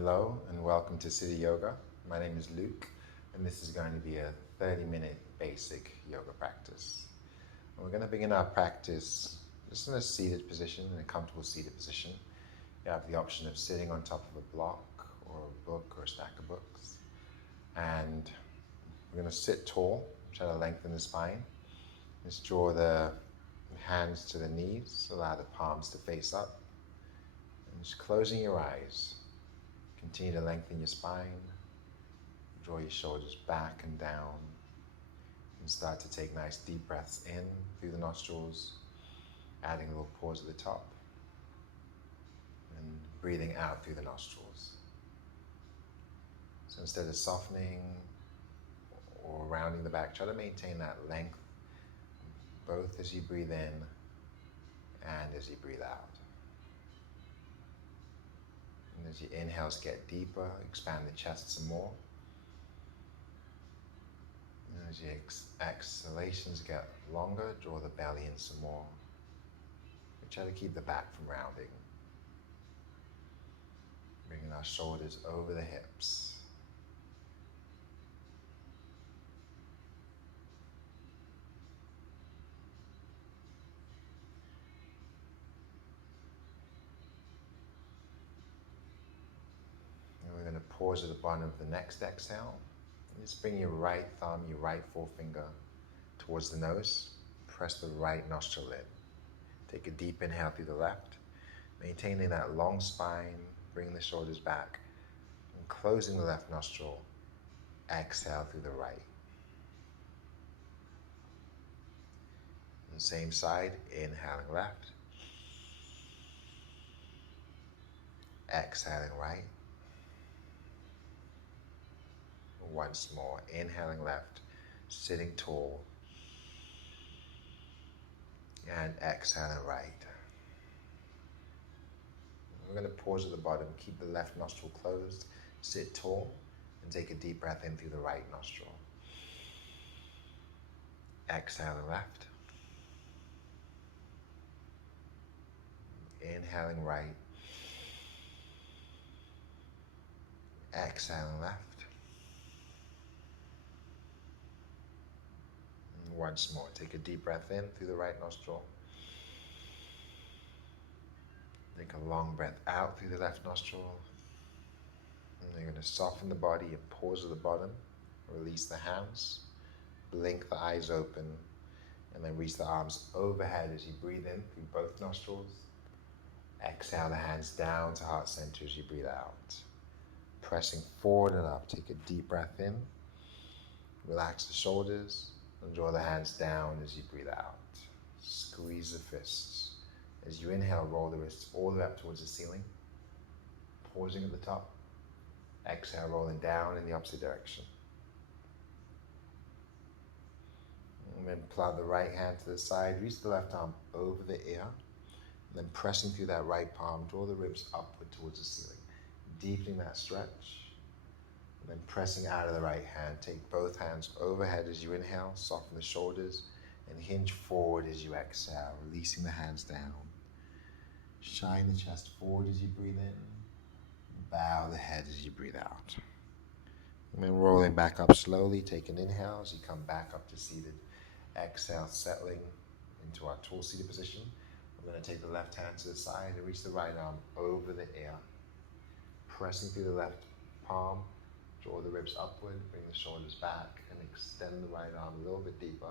Hello and welcome to City Yoga. My name is Luke and this is going to be a 30-minute basic yoga practice. And we're going to begin our practice just in a seated position, in a comfortable seated position. You have the option of sitting on top of a block or a book or a stack of books. And we're going to sit tall, try to lengthen the spine. Just draw the hands to the knees, allow the palms to face up. And just closing your eyes. Continue to lengthen your spine, draw your shoulders back and down, and start to take nice deep breaths in through the nostrils, adding a little pause at the top, and breathing out through the nostrils. So instead of softening or rounding the back, try to maintain that length, both as you breathe in and as you breathe out. And as your inhales get deeper, expand the chest some more. And as your exhalations get longer, draw the belly in some more. We try to keep the back from rounding. Bringing our shoulders over the hips. And we're going to pause at the bottom of the next exhale. And just bring your right thumb, your right forefinger towards the nose. Press the right nostril in. Take a deep inhale through the left, maintaining that long spine, bring the shoulders back, and closing the left nostril, exhale through the right. And same side, inhaling left, exhaling right. Once more, inhaling left, sitting tall, and exhaling right. We're going to pause at the bottom, keep the left nostril closed, sit tall, and take a deep breath in through the right nostril. Exhaling left. Inhaling right. Exhaling left. And once more, take a deep breath in through the right nostril. Take a long breath out through the left nostril. And you're going to soften the body and pause at the bottom. Release the hands. Blink the eyes open. And then reach the arms overhead as you breathe in through both nostrils. Exhale the hands down to heart center as you breathe out. Pressing forward and up. Take a deep breath in. Relax the shoulders and draw the hands down as you breathe out. Squeeze the fists. As you inhale, roll the wrists all the way up towards the ceiling. Pausing at the top. Exhale, rolling down in the opposite direction. And then plow the right hand to the side. Reach the left arm over the ear. And then pressing through that right palm, draw the ribs upward towards the ceiling. Deepening that stretch. And then pressing out of the right hand. Take both hands overhead as you inhale. Soften the shoulders. And hinge forward as you exhale. Releasing the hands down. Shine the chest forward as you breathe in. Bow the head as you breathe out. And then rolling back up slowly. Take an inhale as you come back up to seated. Exhale, settling into our tall seated position. We're going to take the left hand to the side and reach the right arm over the ear. Pressing through the left palm. Draw the ribs upward. Bring the shoulders back and extend the right arm a little bit deeper.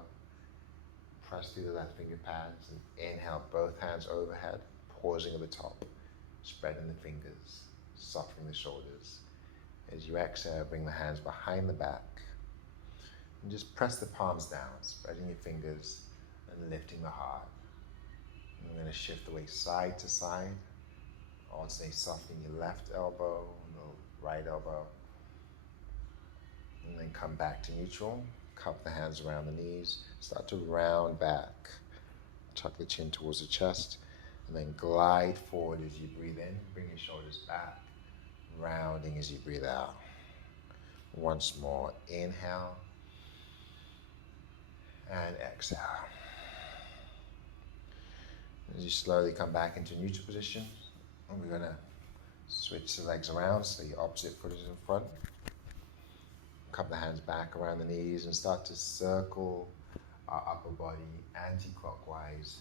Press through the left finger pads and inhale both hands overhead. Pausing at the top, spreading the fingers, softening the shoulders. As you exhale, bring the hands behind the back and just press the palms down, spreading your fingers and lifting the heart. And we're going to shift the weight side to side, alternate softening your left elbow and the right elbow. And then come back to neutral, cup the hands around the knees, start to round back, tuck the chin towards the chest. And then glide forward as you breathe in. Bring your shoulders back, rounding as you breathe out. Once more, inhale and exhale. As you slowly come back into neutral position, we're going to Switch the legs around so your opposite foot is in front. Cup the hands back around the knees and start to circle our upper body anti-clockwise.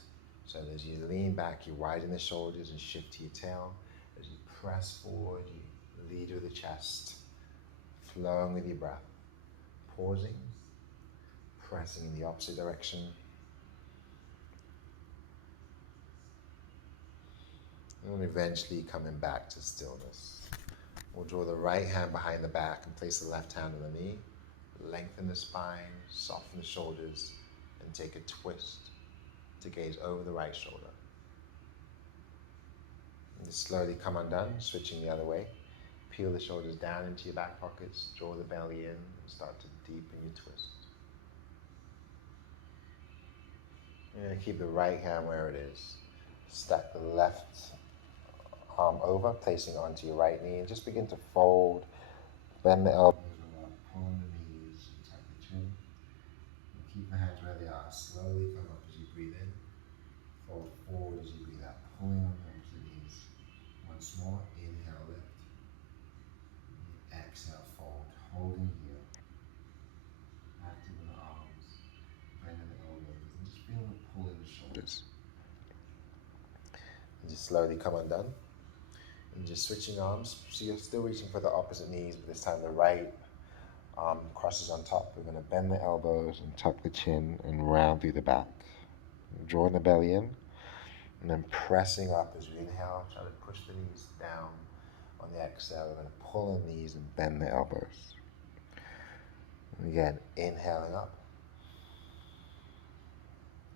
So as you lean back, you widen the shoulders and shift to your tail. As you press forward, you lead with the chest, flowing with your breath, pausing, pressing in the opposite direction. And eventually coming back to stillness. We'll draw the right hand behind the back and place the left hand on the knee. Lengthen the spine, soften the shoulders, and take a twist to gaze over the right shoulder. And just slowly come undone, switching the other way. Peel the shoulders down into your back pockets, draw the belly in, and start to deepen your twist. You're going to keep the right hand where it is. Stack the left arm over, placing it onto your right knee, and just begin to fold, bend the elbows, pulling the knees, tuck the chin. And keep the hands where they are. Slowly come up as you breathe in. Fold forward as you breathe out, pulling on the opposite knees. Once more, inhale, lift. Exhale, fold, holding here. Active in the arms, bending the elbows, and just feel the pull in the shoulders. And just slowly come undone. And just switching arms. So you're still reaching for the opposite knees, but this time the right arm crosses on top. We're going to bend the elbows and tuck the chin and round through the back. Drawing the belly in, and then pressing up as we inhale. Try to push the knees down. On the exhale, we're going to pull the knees and bend the elbows. And again, inhaling up.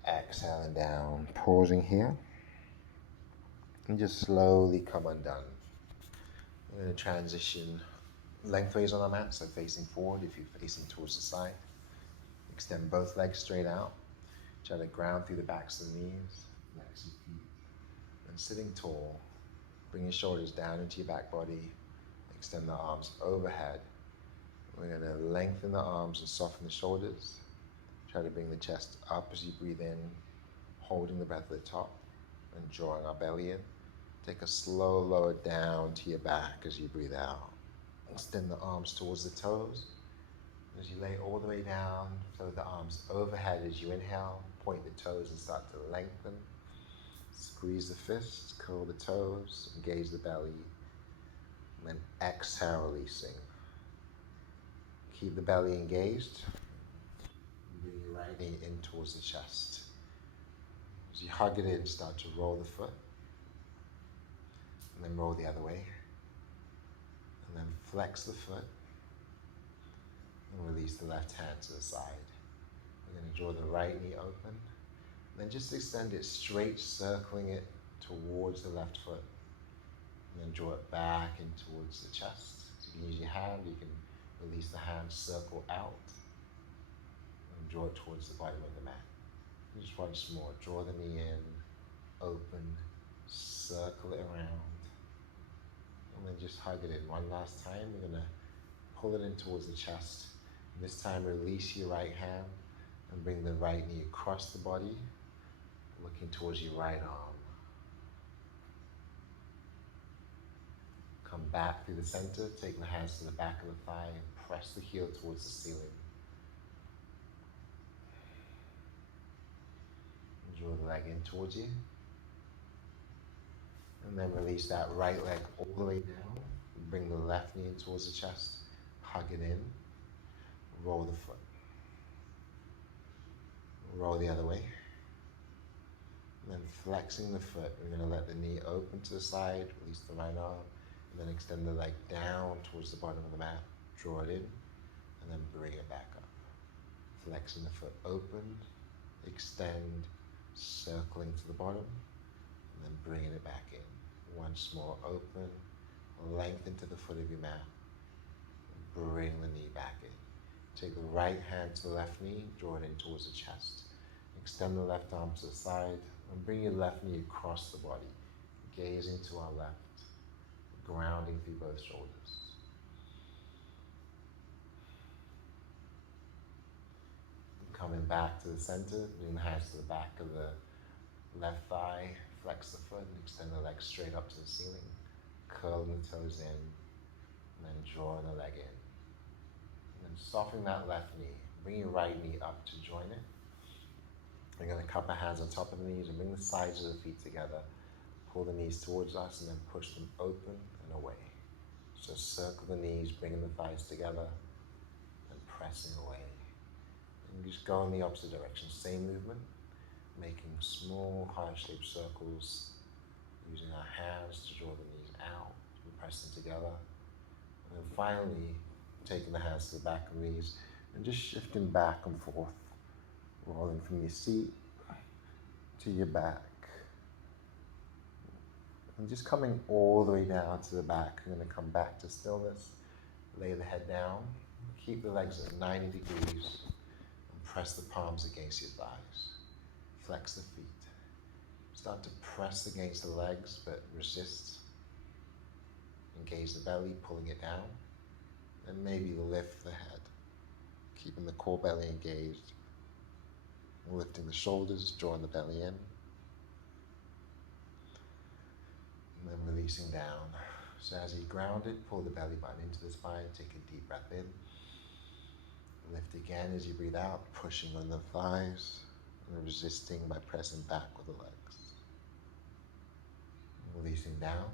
Exhaling down, pausing here. And just slowly come undone. We're going to transition lengthways on our mat, so facing forward if you're facing towards the side. Extend both legs straight out. Try to ground through the backs of the knees, flex your feet. And sitting tall, bring your shoulders down into your back body. Extend the arms overhead. We're going to lengthen the arms and soften the shoulders. Try to bring the chest up as you breathe in, holding the breath at the top and drawing our belly in. Take a slow lower down to your back as you breathe out. Extend the arms towards the toes. As you lay all the way down, flow the arms overhead as you inhale. Point the toes and start to lengthen. Squeeze the fists, curl the toes, engage the belly. And then exhale, releasing. Keep the belly engaged. Bring your right knee in towards the chest. As you hug it in, start to roll the foot. And then roll the other way. And then flex the foot. And release the left hand to the side. We're going to draw the right knee open. And then just extend it straight, circling it towards the left foot. And then draw it back in towards the chest. So you can use your hand, you can release the hand, circle out. And draw it towards the bottom of the mat. And just once more, draw the knee in, open, circle it around. And then just hug it in. One last time, we're going to pull it in towards the chest. And this time, release your right hand and bring the right knee across the body, looking towards your right arm. Come back through the center, take the hands to the back of the thigh and press the heel towards the ceiling. And draw the leg in towards you. And then release that right leg all the way down. Bring the left knee in towards the chest. Hug it in. Roll the foot. Roll the other way. And then flexing the foot, we're going to let the knee open to the side, release the right arm, and then extend the leg down towards the bottom of the mat. Draw it in, and then bring it back up. Flexing the foot open, extend, circling to the bottom, and then bringing it back in. Once more, open, lengthen to the foot of your mat, bring the knee back in. Take the right hand to the left knee, draw it in towards the chest. Extend the left arm to the side, and bring your left knee across the body, gazing to our left, grounding through both shoulders. Coming back to the center, bring the hands to the back of the left thigh, flex the foot, and extend the leg straight up to the ceiling. curling the toes in, and then drawing the leg in. And then softening that left knee. Bring your right knee up to join it. We're going to cup our hands on top of the knees and bring the sides of the feet together. Pull the knees towards us and then push them open and away. So circle the knees, bringing the thighs together and pressing away. And just go in the opposite direction. Same movement, making small heart-shaped circles, using our hands to draw the knees out and press them together. And then finally, taking the hands to the back of the knees and just shifting back and forth, rolling from your seat to your back. And just coming all the way down to the back. You're going to come back to stillness. Lay the head down. Keep the legs at 90 degrees. And press the palms against your thighs. Flex the feet. Start to press against the legs, but resist. Engage the belly, pulling it down. And maybe lift the head. Keeping the core belly engaged. Lifting the shoulders, drawing the belly in. And then releasing down. So as you ground it, pull the belly button into the spine, take a deep breath in. Lift again as you breathe out, pushing on the thighs, and resisting by pressing back with the legs. Releasing down.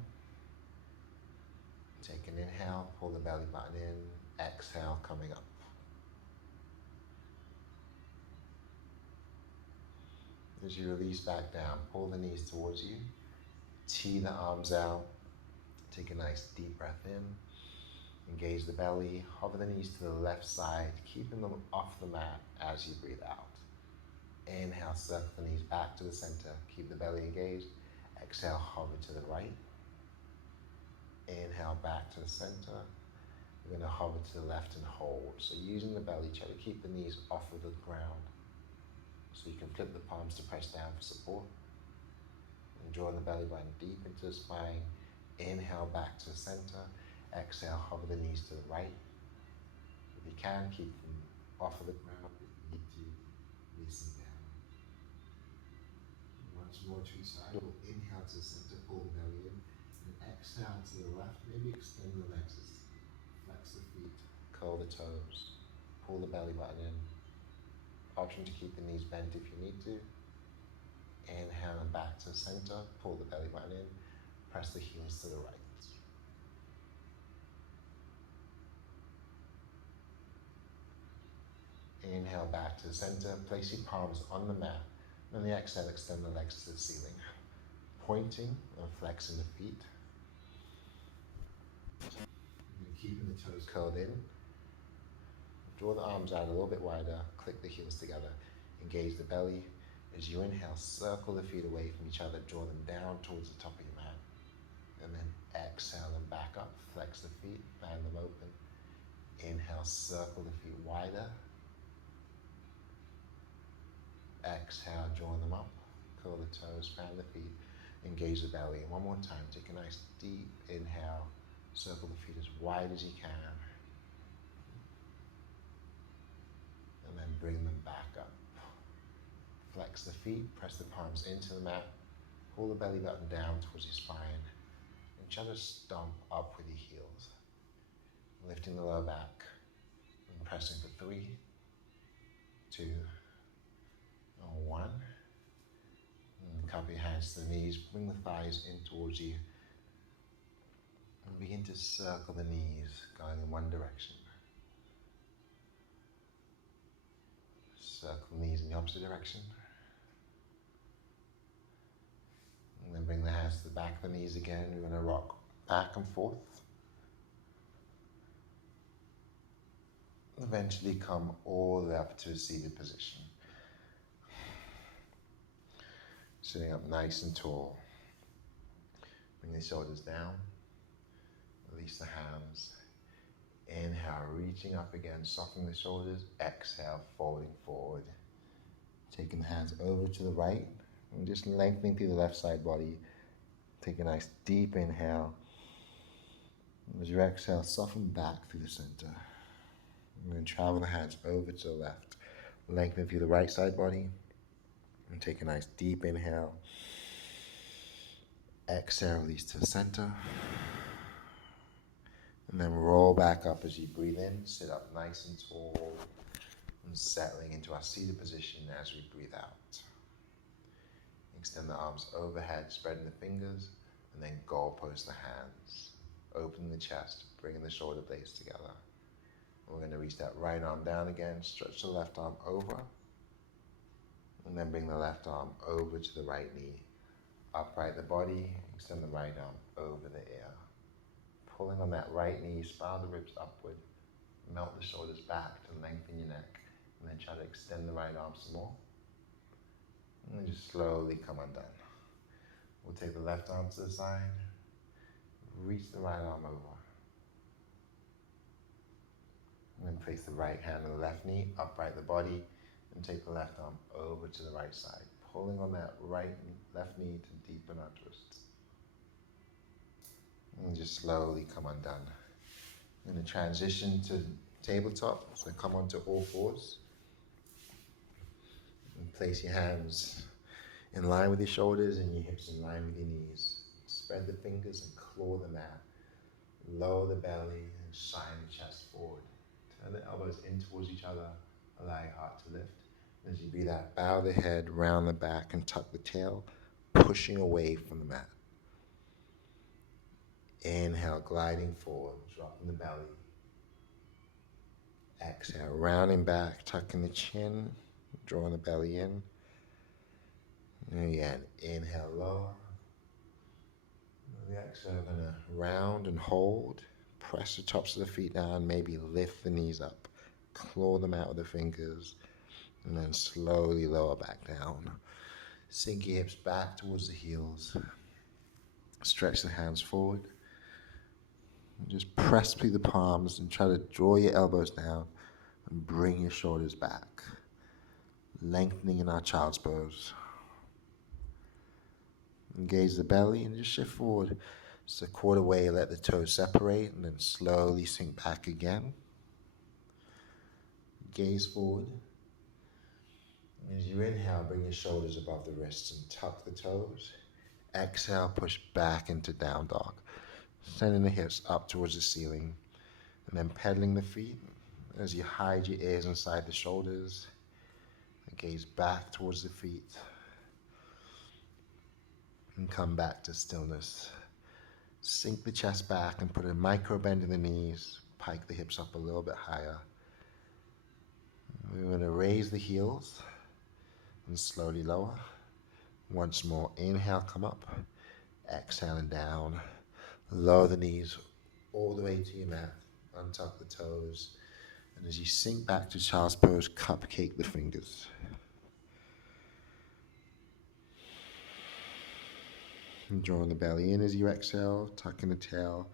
Take an inhale, pull the belly button in, exhale, coming up. As you release back down, pull the knees towards you, tee the arms out, take a nice deep breath in, engage the belly, hover the knees to the left side, keeping them off the mat as you breathe out. Inhale, circle the knees back to the center, keep the belly engaged. Exhale, hover to the right. Inhale, back to the center. We're going to hover to the left and hold. So using the belly, try to keep the knees off of the ground. So you can flip the palms to press down for support. And drawing the belly button deep into the spine. Inhale, back to the center. Exhale, hover the knees to the right. If you can, keep them off of the ground. If you need to, release them down. Once more to each side. We'll inhale to the center, pull the belly in. And exhale to the left. Maybe extend the legs. Flex the feet. Curl the toes. Pull the belly button in. Option to keep the knees bent if you need to. Inhale and back to the center. Pull the belly button in. Press the heels to the right. Inhale back to the center. Place your palms on the mat. And then the exhale, extend the legs to the ceiling. Pointing and flexing the feet. And keeping the toes curled in. Draw the arms out a little bit wider. Click the heels together. Engage the belly. As you inhale, circle the feet away from each other. Draw them down towards the top of your mat. And then exhale them back up. Flex the feet. Fan them open. Inhale, circle the feet wider. Exhale, draw them up. Curl the toes, fan the feet. Engage the belly. And one more time, take a nice deep inhale. Circle the feet as wide as you can. And then bring them back up. Flex the feet, press the palms into the mat. Pull the belly button down towards your spine. And try to stomp up with your heels. Lifting the lower back. And pressing for 3, 2, and 1. And cup your hands to the knees. Bring the thighs in towards you. And begin to circle the knees, going in one direction. Circle the knees in the opposite direction. And then bring the hands to the back of the knees again. We're going to rock back and forth. Eventually come all the way up to a seated position. Sitting up nice and tall. Bring the shoulders down. Release the hands. Inhale, reaching up again, softening the shoulders. Exhale, folding forward. Taking the hands over to the right. And just lengthening through the left side body. Take a nice deep inhale. As you exhale, soften back through the center. And then travel the hands over to the left. Lengthen through the right side body. And take a nice deep inhale. Exhale, release to the center. And then roll back up as you breathe in. Sit up nice and tall and settling into our seated position as we breathe out. Extend the arms overhead, spreading the fingers, and then goalpost the hands. Opening the chest, bringing the shoulder blades together. We're going to reach that right arm down again, stretch the left arm over, and then bring the left arm over to the right knee. Upright the body, extend the right arm over the ear. Pulling on that right knee, spiral the ribs upward, melt the shoulders back to lengthen your neck, and then try to extend the right arm some more. And then just slowly come undone. We'll take the left arm to the side, reach the right arm over, and then place the right hand on the left knee, upright the body, and take the left arm over to the right side, pulling on that left knee to deepen our twist. And just slowly come undone. I'm going to transition to tabletop, so come onto all fours. And place your hands in line with your shoulders and your hips in line with your knees. Spread the fingers and claw the mat. Lower the belly and shine the chest forward. Turn the elbows in towards each other, allow your heart to lift. As you breathe out, bow the head, round the back, and tuck the tail, pushing away from the mat. Inhale, gliding forward, dropping the belly. Exhale, rounding back, tucking the chin, drawing the belly in. And again, inhale, lower. And the exhale, we're going to round and hold. Press the tops of the feet down, maybe lift the knees up. Claw them out with the fingers, and then slowly lower back down. Sink your hips back towards the heels. Stretch the hands forward. And just press through the palms and try to draw your elbows down and bring your shoulders back. Lengthening in our child's pose. Engage the belly and just shift forward. Just a quarter way, let the toes separate and then slowly sink back again. Gaze forward. As you inhale, bring your shoulders above the wrists and tuck the toes. Exhale, push back into down dog. Sending the hips up towards the ceiling. And then pedaling the feet as you hide your ears inside the shoulders. And gaze back towards the feet. And come back to stillness. Sink the chest back and put a micro bend in the knees. Pike the hips up a little bit higher. We're going to raise the heels and slowly lower. Once more, inhale, come up. Exhale and down. Lower the knees all the way to your mat. Untuck the toes. And as you sink back to child's pose, cupcake the fingers. And drawing the belly in as you exhale, tucking the tail.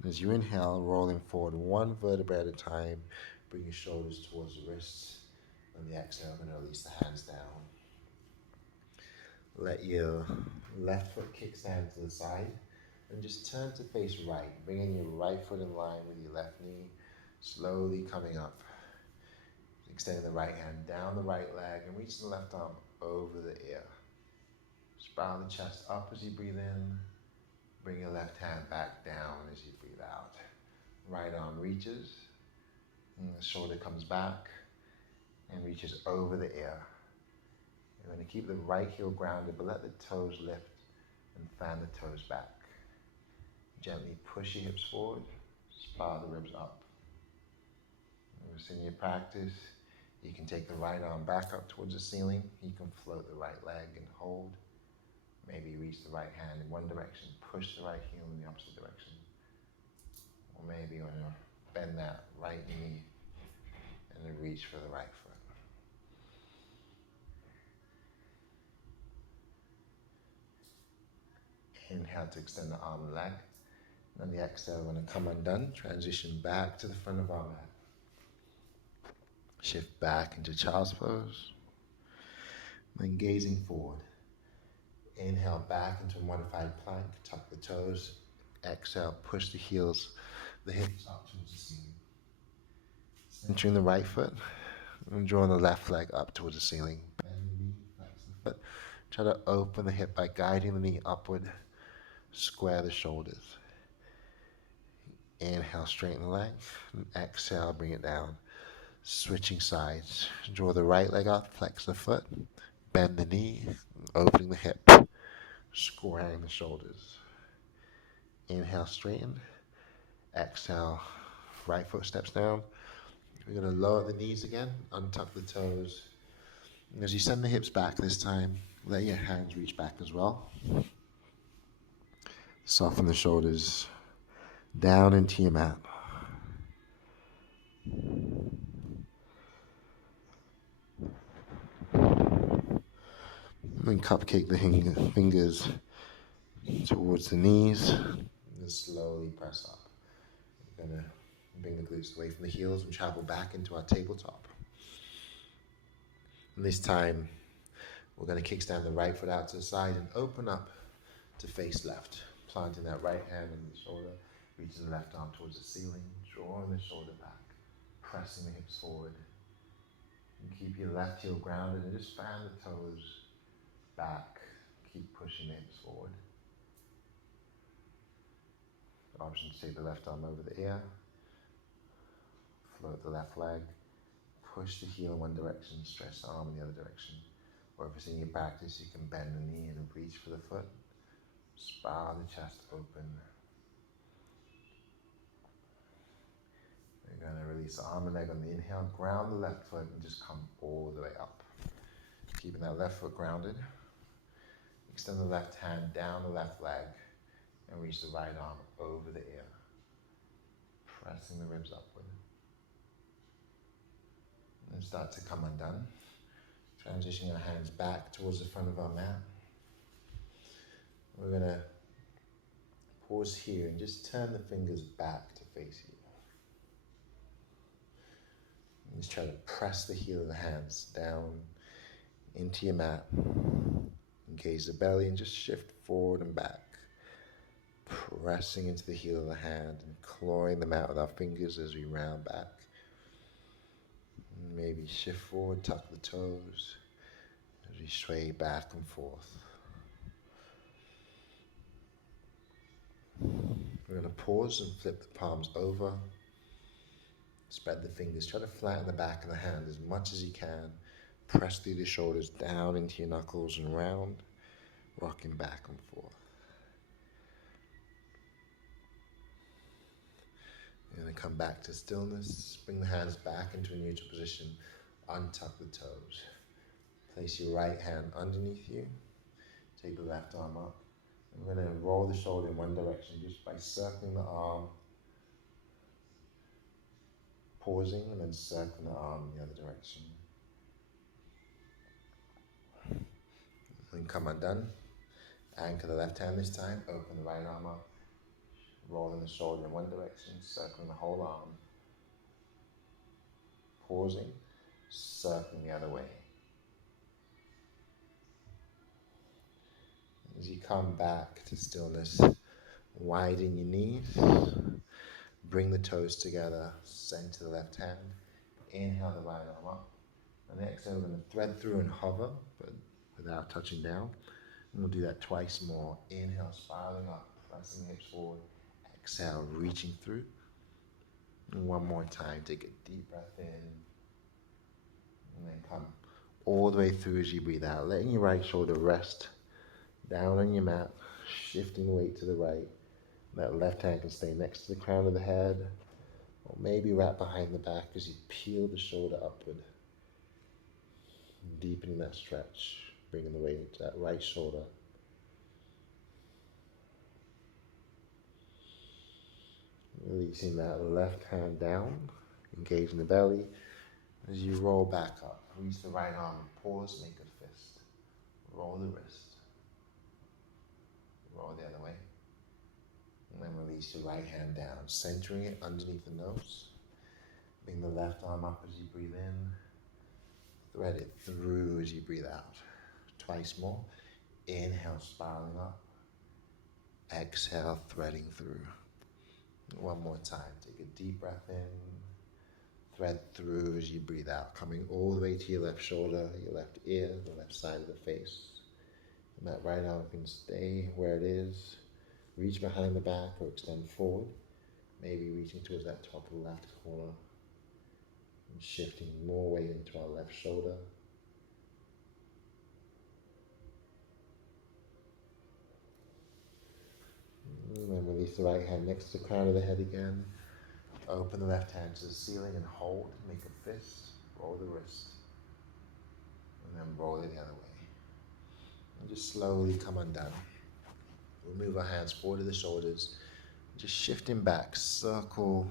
And as you inhale, rolling forward one vertebra at a time. Bring your shoulders towards the wrists. On the exhale, I'm going to release the hands down. Let your left foot kickstand to the side. And just turn to face right. Bringing your right foot in line with your left knee. Slowly coming up. Extending the right hand down the right leg and reaching the left arm over the ear. Spiral the chest up as you breathe in. Bring your left hand back down as you breathe out. Right arm reaches. And the shoulder comes back and reaches over the ear. You're going to keep the right heel grounded, but let the toes lift and fan the toes back. Gently push your hips forward, spiral the ribs up. In your practice, you can take the right arm back up towards the ceiling. You can float the right leg and hold. Maybe reach the right hand in one direction, push the right heel in the opposite direction. Or maybe you want to bend that right knee and then reach for the right foot. Inhale to extend the arm and leg. And on the exhale, we're going to come undone. Transition back to the front of our mat. Shift back into child's pose. Then gazing forward. Inhale back into a modified plank. Tuck the toes. Exhale, push the heels, the hips up towards the ceiling. Centering the right foot and drawing the left leg up towards the ceiling. Bend the knee, flex the foot. Try to open the hip by guiding the knee upward. Square the shoulders. Inhale, straighten the leg. Exhale, bring it down. Switching sides. Draw the right leg up, flex the foot, bend the knee, opening the hip, squaring the shoulders. Inhale, straighten. Exhale, right foot steps down. We're going to lower the knees again, untuck the toes. As you send the hips back this time, let your hands reach back as well. Soften the shoulders down into your mat. And cupcake the fingers towards the knees. And slowly press up. We're going to bring the glutes away from the heels and travel back into our tabletop. And this time, we're going to kickstand the right foot out to the side and open up to face left. Planting that right hand on the shoulder, reaching the left arm towards the ceiling, drawing the shoulder back, pressing the hips forward. And keep your left heel grounded and just fan the toes back. Keep pushing the hips forward. Option to take the left arm over the ear, float the left leg, push the heel in one direction, stretch the arm in the other direction. Or if it's in your practice, you can bend the knee and reach for the foot. Spiral the chest open. You're going to release the arm and leg on the inhale, ground the left foot and just come all the way up. Keeping that left foot grounded. Extend the left hand down the left leg and reach the right arm over the ear. Pressing the ribs upward. And start to come undone. Transitioning our hands back towards the front of our mat. We're going to pause here and just turn the fingers back to face you. And just try to press the heel of the hands down into your mat. Engage the belly and just shift forward and back. Pressing into the heel of the hand and clawing the mat with our fingers as we round back. And maybe shift forward, tuck the toes as we sway back and forth. We're going to pause and flip the palms over. Spread the fingers. Try to flatten the back of the hand as much as you can. Press through the shoulders down into your knuckles and round, rocking back and forth. You're going to come back to stillness. Bring the hands back into a neutral position. Untuck the toes. Place your right hand underneath you. Take the left arm up. And we're going to roll the shoulder in one direction just by circling the arm. Pausing and then circling the arm in the other direction. And come undone. Anchor the left hand this time. Open the right arm up. Rolling the shoulder in one direction, circling the whole arm. Pausing, circling the other way. As you come back to stillness, widen your knees. Bring the toes together, center the left hand. Inhale the right arm up. And exhale, we're going to thread through and hover, but without touching down. And we'll do that twice more. Inhale, spiraling up, pressing the hips forward. Exhale, reaching through. And one more time, take a deep breath in. And then come all the way through as you breathe out. Letting your right shoulder rest down on your mat, shifting the weight to the right. That left hand can stay next to the crown of the head, or maybe wrap behind the back as you peel the shoulder upward. Deepening that stretch, bringing the weight to that right shoulder. Releasing that left hand down, engaging the belly. As you roll back up, reach the right arm, pause, make a fist. Roll the wrist. Roll the other way. And then release your right hand down, centering it underneath the nose. Bring the left arm up as you breathe in. Thread it through as you breathe out. Twice more. Inhale, spiraling up. Exhale, threading through. One more time. Take a deep breath in. Thread through as you breathe out, coming all the way to your left shoulder, your left ear, the left side of the face. And that right arm can stay where it is. Reach behind the back or extend forward. Maybe reaching towards that top of the left corner and shifting more weight into our left shoulder. And then release the right hand next to the crown of the head again. Open the left hand to the ceiling and hold. Make a fist. Roll the wrist. And then roll it the other way. And just slowly come undone. We'll move our hands forward to the shoulders. Just shifting back. Circle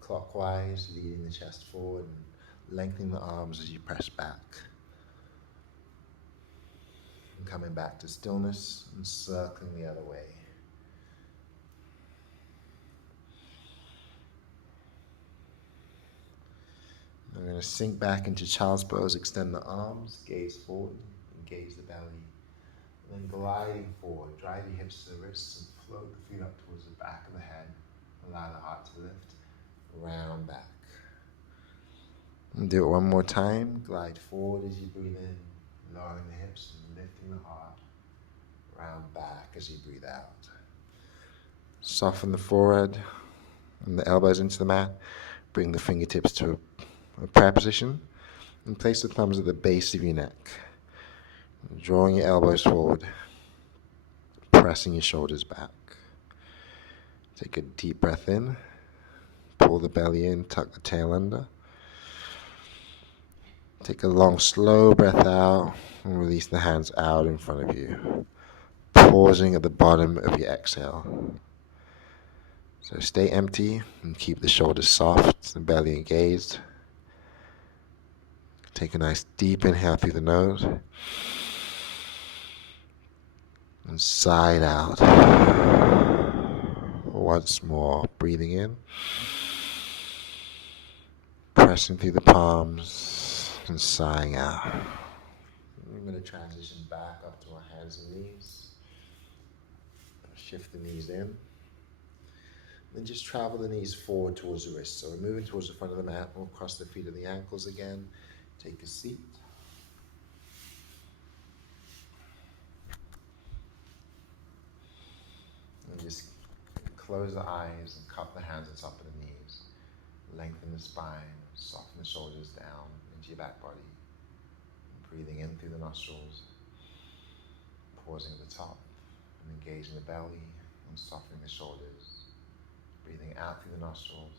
clockwise, leading the chest forward and lengthening the arms as you press back. And coming back to stillness and circling the other way. I'm going to sink back into child's pose, extend the arms, gaze forward, engage the belly. And then gliding forward, drive your hips to the wrists and float the feet up towards the back of the head. Allow the heart to lift, round back. And do it one more time. Glide forward as you breathe in, lowering the hips and lifting the heart, round back as you breathe out. Soften the forehead and the elbows into the mat. Bring the fingertips to a prayer position and place the thumbs at the base of your neck. Drawing your elbows forward, pressing your shoulders back. Take a deep breath in, pull the belly in, tuck the tail under. Take a long, slow breath out and release the hands out in front of you, pausing at the bottom of your exhale. So stay empty and keep the shoulders soft, the belly engaged. Take a nice deep inhale through the nose and sigh it out. Once more, breathing in, pressing through the palms and sighing out. We're going to transition back up to our hands and knees. Shift the knees in. Then just travel the knees forward towards the wrists. So we're moving towards the front of the mat. We'll cross the feet of the ankles again. Take a seat. And just close the eyes and cup the hands at the top of the knees. Lengthen the spine, soften the shoulders down into your back body. Breathing in through the nostrils, pausing at the top and engaging the belly and softening the shoulders. Breathing out through the nostrils.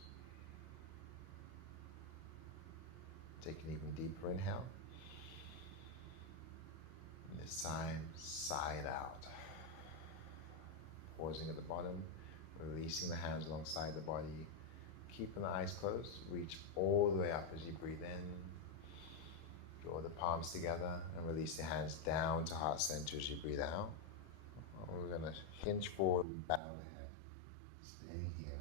Take an even deeper inhale. And this time, sigh it out. Pausing at the bottom, releasing the hands alongside the body. Keeping the eyes closed, reach all the way up as you breathe in. Draw the palms together and release the hands down to heart center as you breathe out. We're going to hinge forward and bow the head. Stay here.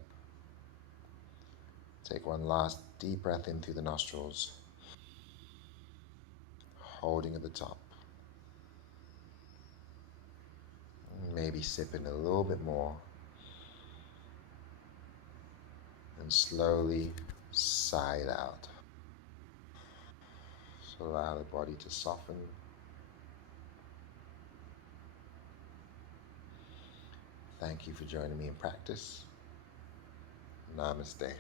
Take one last deep breath in through the nostrils. Holding at the top. Maybe sip in a little bit more. And slowly sigh it out. So allow the body to soften. Thank you for joining me in practice. Namaste.